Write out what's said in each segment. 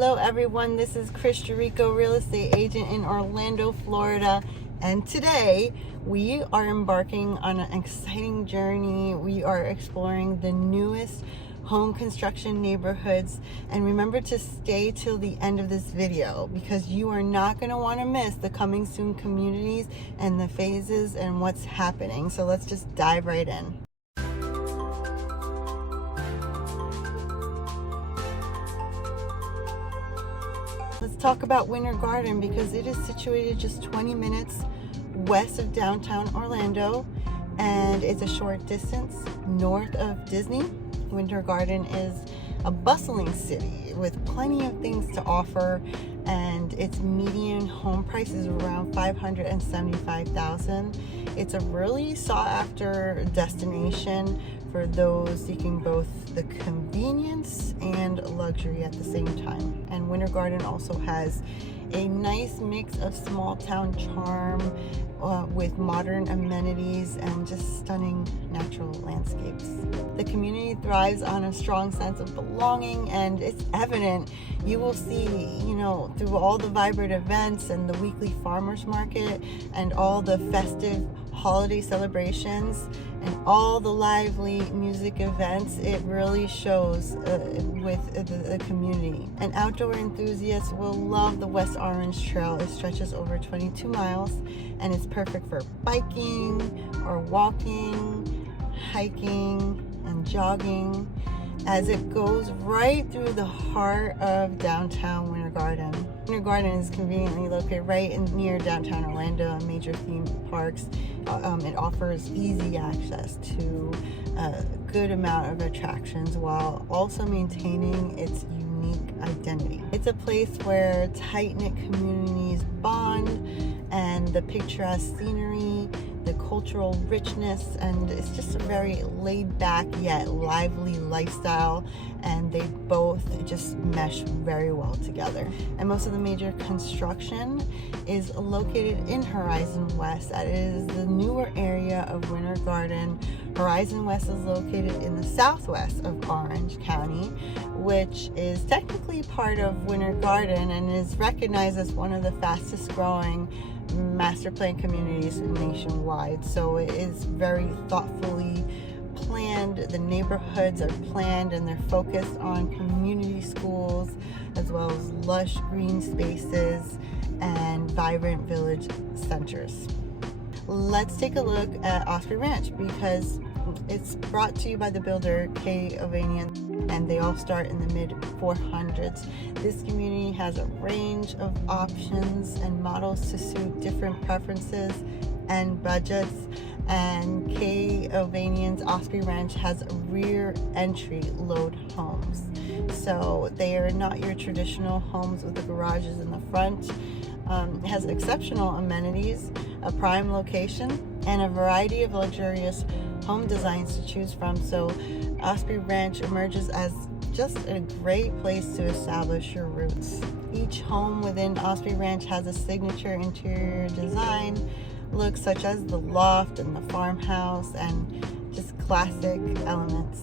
Hello everyone, this is Chris Jericho, real estate agent in Orlando, Florida, and today we are embarking on an exciting journey. We are exploring the newest home construction neighborhoods, and remember to stay till the end of this video because you are not going to want to miss the coming soon communities and the phases and what's happening. So let's just dive right in. Let's talk about Winter Garden because it is situated just 20 minutes west of downtown Orlando, and it's a short distance north of Disney. Winter Garden is a bustling city with plenty of things to offer, and its median home price is around $575,000. It's a really sought after destination for those seeking both the convenience and luxury at the same time. And Winter Garden also has a nice mix of small town charm with modern amenities and just stunning natural landscapes. The community thrives on a strong sense of belonging, and it's evident. You will see, through all the vibrant events and the weekly farmers market and all the festive holiday celebrations and all the lively music events, it really shows with the community. And outdoor enthusiasts will love the West Orange Trail. It stretches over 22 miles and it's perfect for biking or walking, hiking, and jogging, as it goes right through the heart of downtown Winter Garden. Winter Garden is conveniently located right near downtown Orlando and major theme parks. It offers easy access to a good amount of attractions while also maintaining its unique identity. It's a place where tight-knit communities bond, and the picturesque scenery, the cultural richness, and it's just a very laid-back yet lively lifestyle, and they both just mesh very well together. And most of the major construction is located in Horizon West. That is the newer area of Winter Garden. Horizon West is located in the southwest of Orange County, which is technically part of Winter Garden and is recognized as one of the fastest growing master plan communities nationwide. So it is very thoughtfully planned. The neighborhoods are planned and they're focused on community schools as well as lush green spaces and vibrant village centers. Let's take a look at Osprey Ranch because it's brought to you by the builder K. Ovanian, and they all start in the mid 400s. This community has a range of options and models to suit different preferences and budgets, and K. Ovanian's Osprey Ranch has rear entry load homes. So they are not your traditional homes with the garages in the front. It has exceptional amenities, a prime location, and a variety of luxurious home designs to choose from. So Osprey Ranch emerges as just a great place to establish your roots. Each home within Osprey Ranch has a signature interior design look, such as the loft and the farmhouse, and just classic elements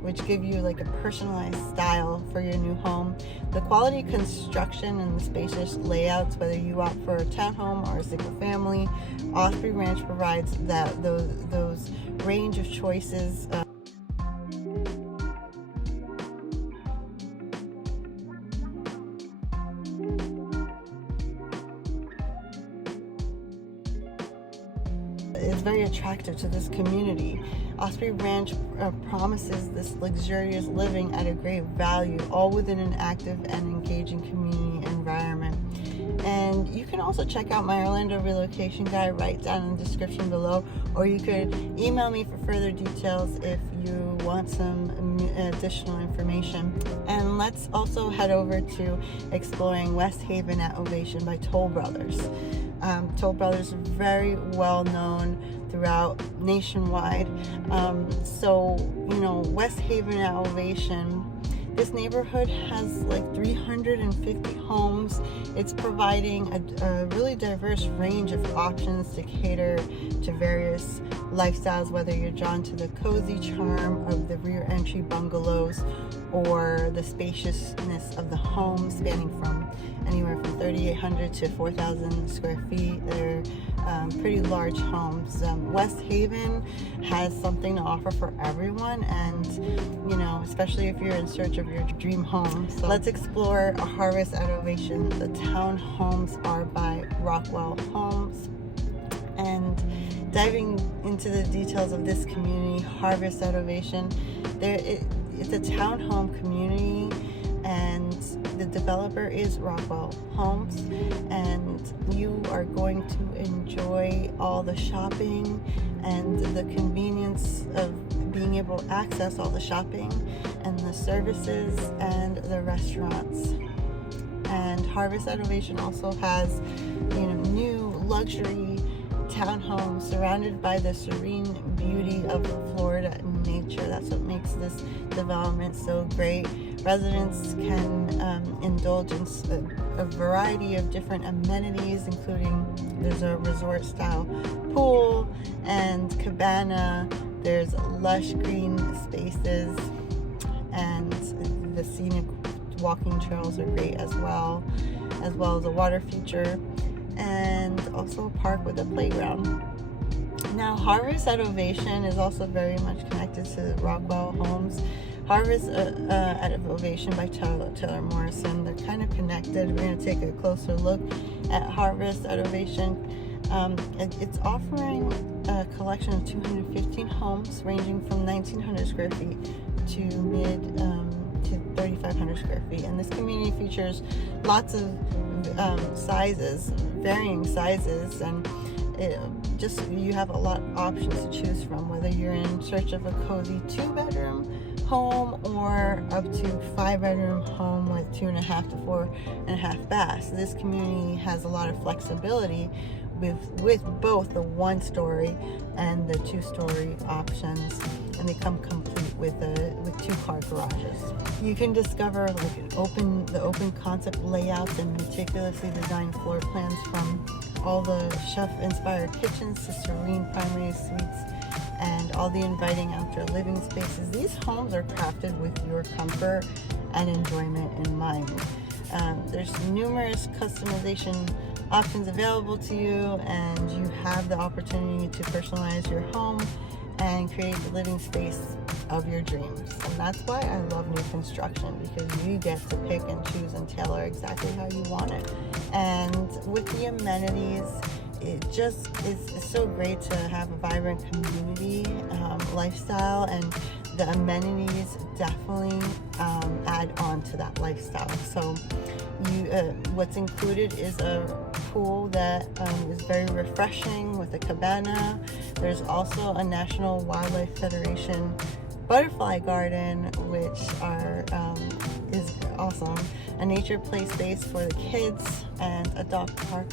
which give you like a personalized style for your new home. The quality construction and the spacious layouts, whether you opt for a townhome or a single family, Osprey Ranch provides those range of choices. Is very attractive to this community. Osprey Ranch promises this luxurious living at a great value, all within an active and engaging community environment. And you can also check out my Orlando relocation guide right down in the description below, or you could email me for further details if you want some additional information. And let's also head over to exploring West Haven at Ovation by Toll Brothers. Toll Brothers are very well known throughout nationwide. West Haven at Ovation, This neighborhood has like 350 homes. It's providing a really diverse range of options to cater to various lifestyles, whether you're drawn to the cozy charm of the rear entry bungalows or the spaciousness of the home, spanning from anywhere from 3,800 to 4,000 square feet. They're pretty large homes. West Haven has something to offer for everyone, and especially if you're in search of your dream home. So let's explore Harvest at Ovation. The townhomes are by Rockwell Homes. And diving into the details of this community, Harvest at Ovation, it's a townhome community, and the developer is Rockwell Homes, and you are going to enjoy all the shopping and the convenience of being able to access all the shopping and the services and the restaurants. And Harvest at Ovation also has new luxury townhomes surrounded by the serene beauty of Florida nature. That's what makes this development so great. Residents can indulge in a variety of different amenities, including there's a resort style pool and cabana. There's lush green spaces, and the scenic walking trails are great as well as a water feature, and also a park with a playground. Now, Harvest at Ovation is also very much connected to Rockwell Homes. Harvest at Ovation by Taylor Morrison. They're kind of connected. We're going to take a closer look at Harvest at Ovation. It's offering a collection of 215 homes ranging from 1,900 square feet to to 3,500 square feet. And this community features lots of sizes, varying sizes, and you have a lot of options to choose from, whether you're in search of a cozy 2-bedroom home or up to 5-bedroom home with 2.5 to 4.5 baths. This community has a lot of flexibility with both the 1-story and the 2-story options, and they come complete with 2-car garages. You can discover the open concept layouts and meticulously designed floor plans, from all the chef-inspired kitchens to serene primary suites and all the inviting outdoor living spaces. These homes are crafted with your comfort and enjoyment in mind. There's numerous customization options available to you, and you have the opportunity to personalize your home and create the living space of your dreams. And that's why I love new construction, because you get to pick and choose and tailor exactly how you want it. And with the amenities, it just is so great to have a vibrant community lifestyle, and the amenities definitely add on to that lifestyle. So what's included is a pool that is very refreshing with a cabana. There's also a National Wildlife Federation butterfly garden, which is awesome. A nature play space for the kids, and a dog park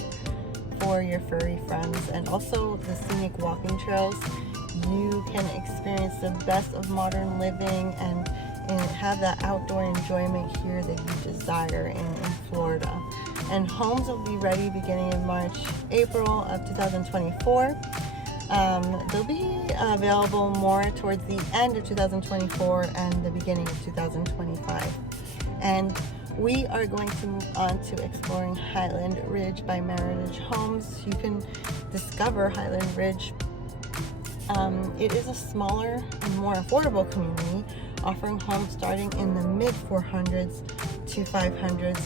for your furry friends, and also the scenic walking trails. You can experience the best of modern living and have that outdoor enjoyment here that you desire in Florida. And homes will be ready beginning in April of 2024. They'll be available more towards the end of 2024 and the beginning of 2025. And we are going to move on to exploring Highland Ridge by Meritage Homes. You can discover Highland Ridge. It is a smaller and more affordable community, offering homes starting in the mid-400s to 500s.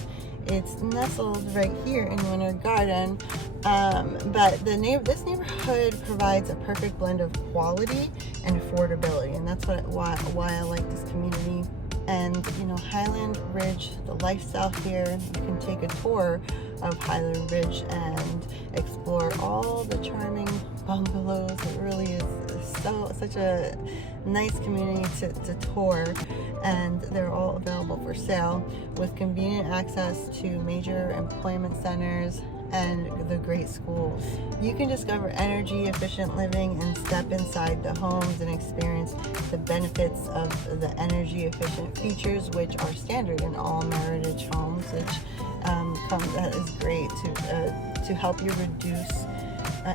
It's nestled right here in Winter Garden, but this neighborhood provides a perfect blend of quality and affordability, and that's why I like this community. And Highland Ridge, the lifestyle here, you can take a tour of Highland Ridge and explore all the charming bungalows. It really is such a nice community to tour, and they're all available for sale with convenient access to major employment centers and the great schools. You can discover energy efficient living and step inside the homes and experience the benefits of the energy efficient features which are standard in all Meritage homes, which that is great to help you reduce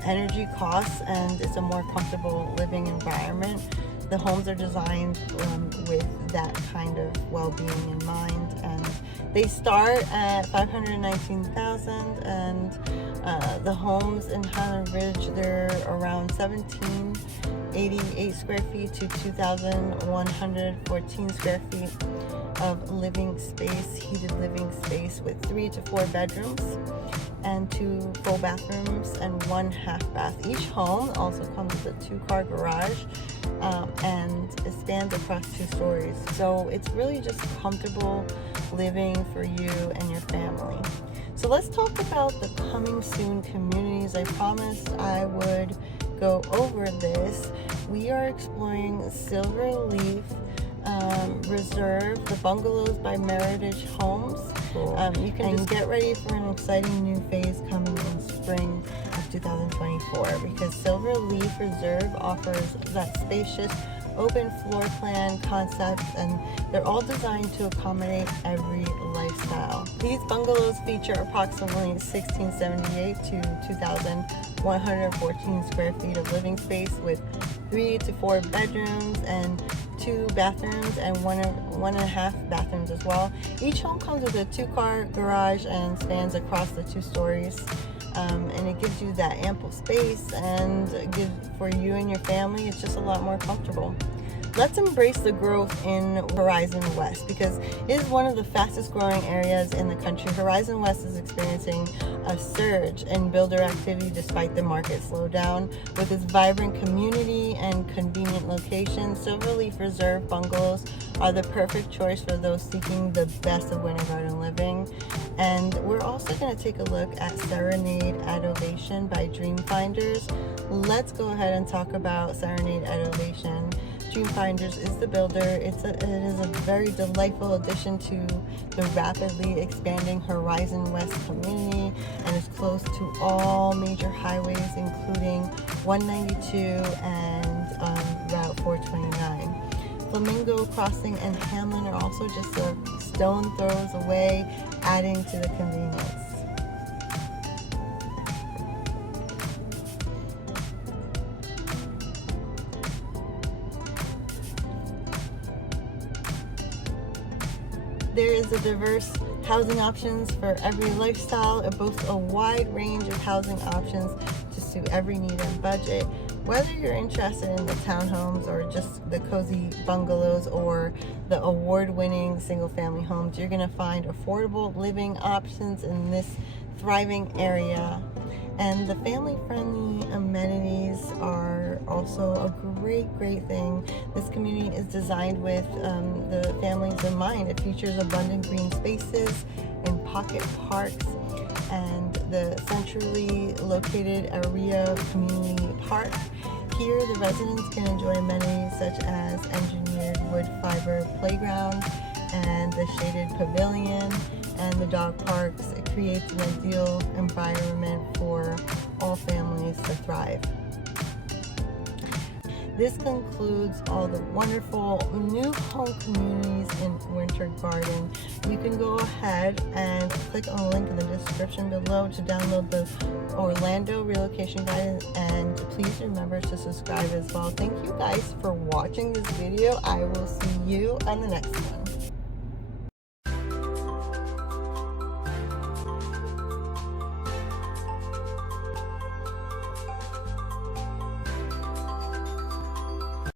energy costs, and it's a more comfortable living environment. The homes are designed with that kind of well-being in mind, and they start at $519,000, and the homes in Highland Ridge, they're around 1,788 square feet to 2,114 square feet of living space, heated living space, with 3 to 4 bedrooms and 2 full bathrooms and 1 half bath. Each home also comes with a 2-car garage, and it spans across 2 stories. So it's really just comfortable living for you and your family. So let's talk about the coming soon communities. I promised I would go over this. We are exploring Silverleaf Reserve, the bungalows by Meritage Homes. You can just get ready for an exciting new phase coming in spring of 2024, because Silverleaf Reserve offers that spacious open floor plan concept, and they're all designed to accommodate every lifestyle. These bungalows feature approximately 1,678 to 2,114 square feet of living space, with 3 to 4 bedrooms and 2 bathrooms and 1.5 bathrooms as well. Each home comes with a 2-car garage and spans across the 2 stories. And it gives you that ample space, and for you and your family, it's just a lot more comfortable. Let's embrace the growth in Horizon West, because it is one of the fastest growing areas in the country. Horizon West is experiencing a surge in builder activity despite the market slowdown. With its vibrant community and convenient location, Silverleaf Reserve bungalows are the perfect choice for those seeking the best of winter garden living. And we're also going to take a look at Serenade Adovation by Dreamfinders. Let's go ahead and talk about Serenade Adovation. Dreamfinders is the builder. It is a very delightful addition to the rapidly expanding Horizon West community, and is close to all major highways, including 192 and Route 429. Flamingo Crossing and Hamlin are also just a stone throws away, adding to the convenience. There is a diverse housing options for every lifestyle. It boasts a wide range of housing options to suit every need and budget. Whether you're interested in the townhomes or just the cozy bungalows or the award-winning single-family homes, you're going to find affordable living options in this thriving area. And the family-friendly amenities are also a great thing. This community is designed with the families in mind. It features abundant green spaces and pocket parks, and the centrally located area community park. Here, the residents can enjoy amenities such as engineered wood fiber playground and the shaded pavilion and the dog parks. It creates an ideal environment for all families to thrive. This concludes all the wonderful new home communities in Winter Garden. You can go ahead and click on the link in the description below to download the Orlando relocation guide, and please remember to subscribe as well. Thank you guys for watching this video. I will see you on the next one.